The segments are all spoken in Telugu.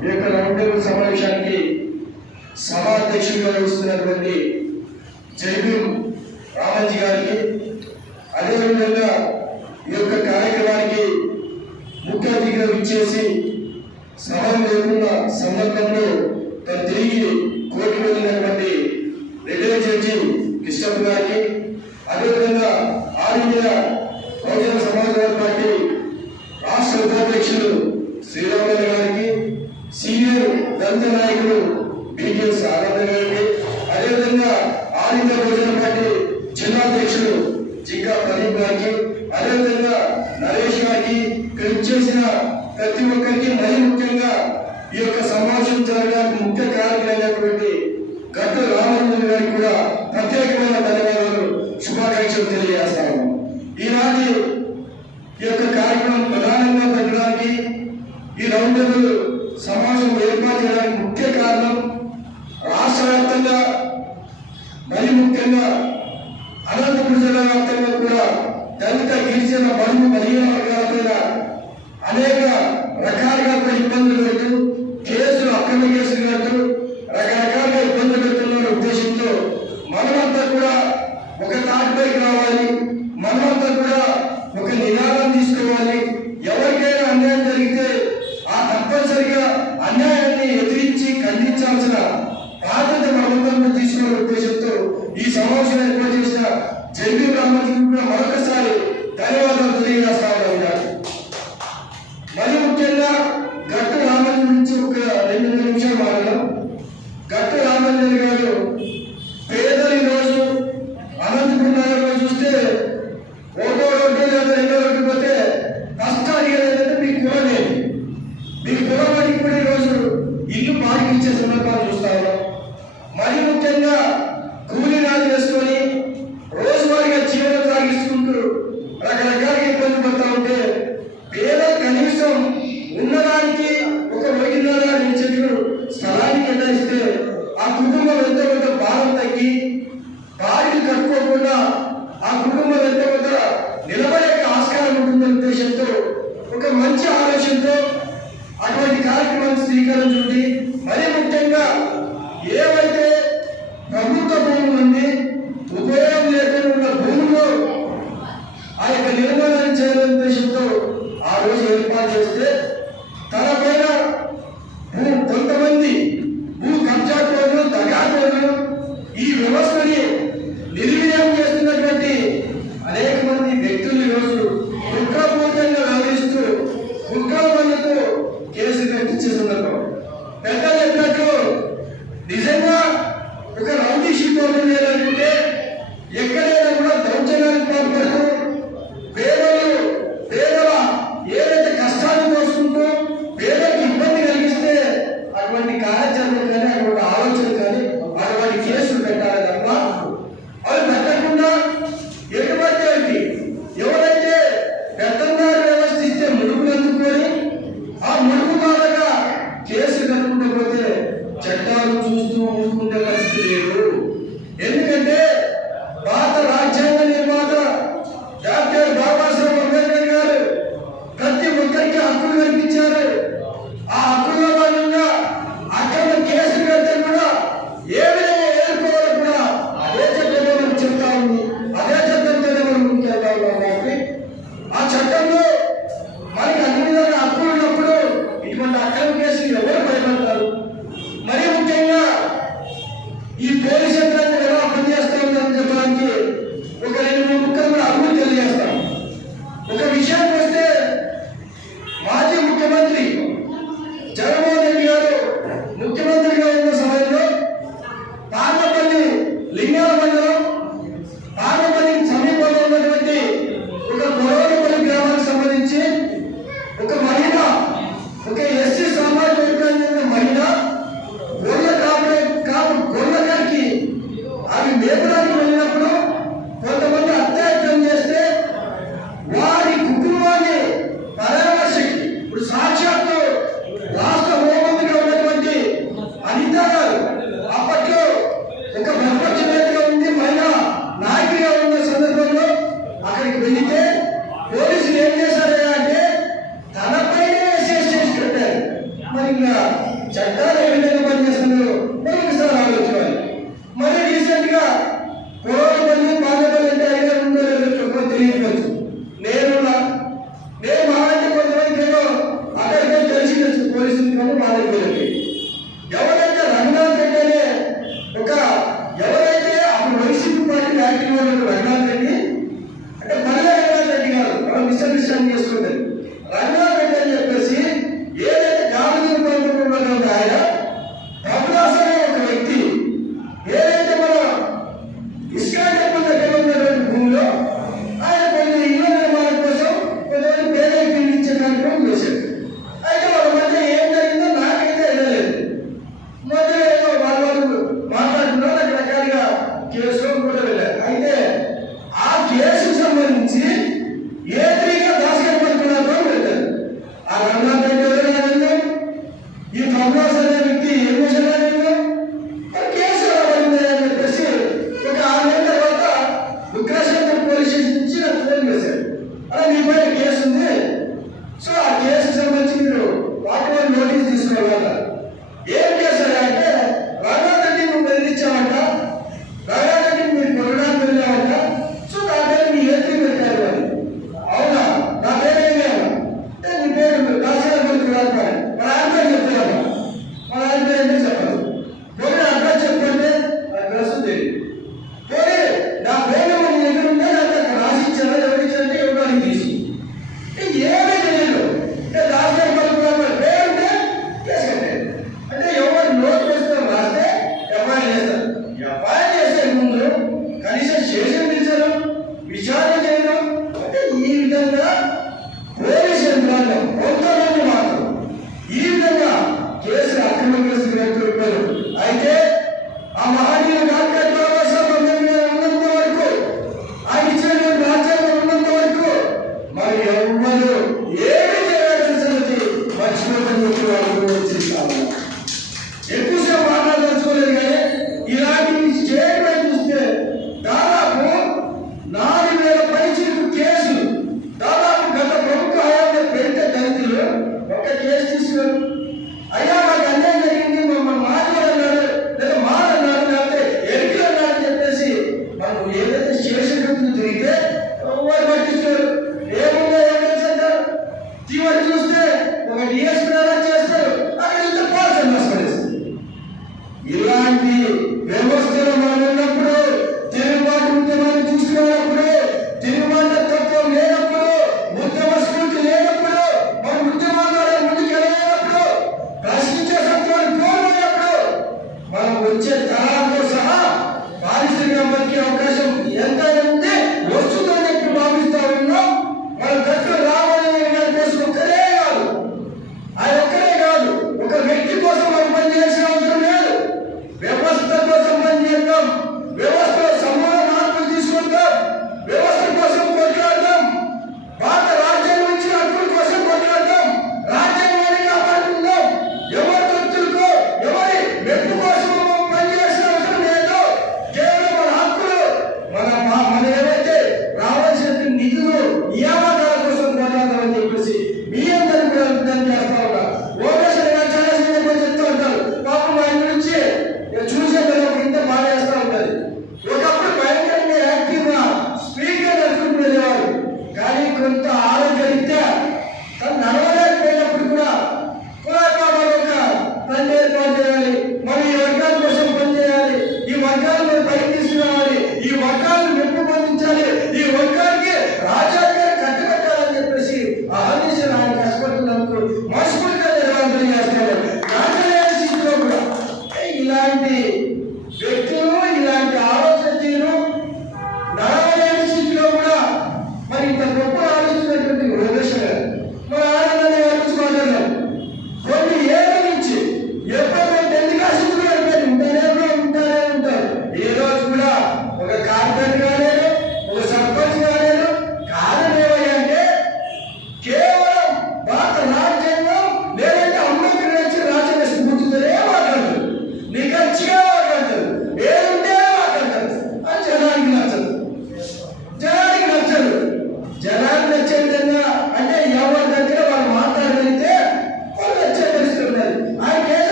ఈ యొక్క రౌండ్ సమావేశానికి సభాధ్యక్షుడిగా వస్తున్నటువంటి జైబీం రామంజీ గారికి అదేవిధంగా ఈ యొక్క కార్యక్రమానికి ముఖ్య అతిథిగా ఇచ్చేసి సమయం జరుగుతున్న సందర్భంలో తను తిరిగి కోర్టుకు వెళ్ళినటువంటి రిటైర్ జడ్జి కృష్ణప్ప గారికి అదేవిధంగా All India Bahujan Samaj party అధ్యక్షుడు తెలియజేస్తాను ఈనాటి ఈ యొక్క కార్యక్రమం ప్రధానంగా పెట్టడానికి ఈ రౌండ్ టేబుల్ సమావేశం ఏర్పాటు చేయడానికి ముఖ్య కారణం రాష్ట్ర వ్యాప్తంగా మరి ముఖ్యంగా అనంతపురం జిల్లా వ్యాప్తంగా కూడా దళిత గిరిజన బడుగు బలిగిన ఇల్లు పారికిచ్చే సందర్భాలు చూస్తా ఉన్నాం. మరి ముఖ్యంగా కూలీ నాటు వేసుకొని three Hallelujah.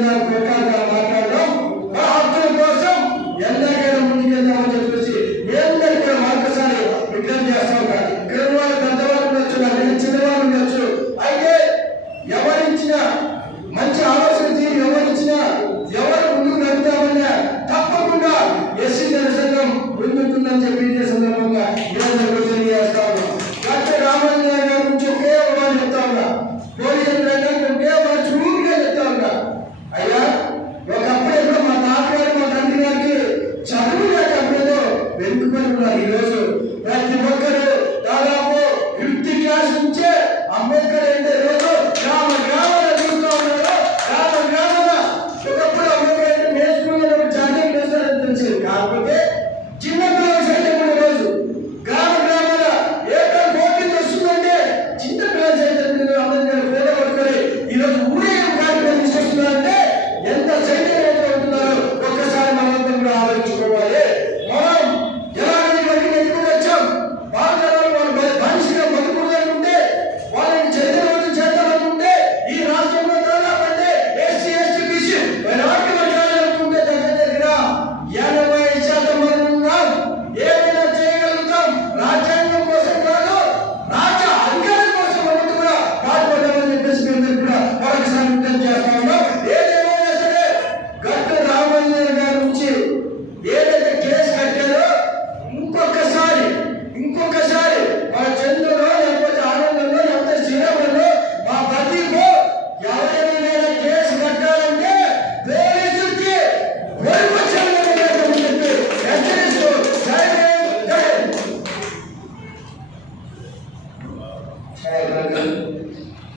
Gracias.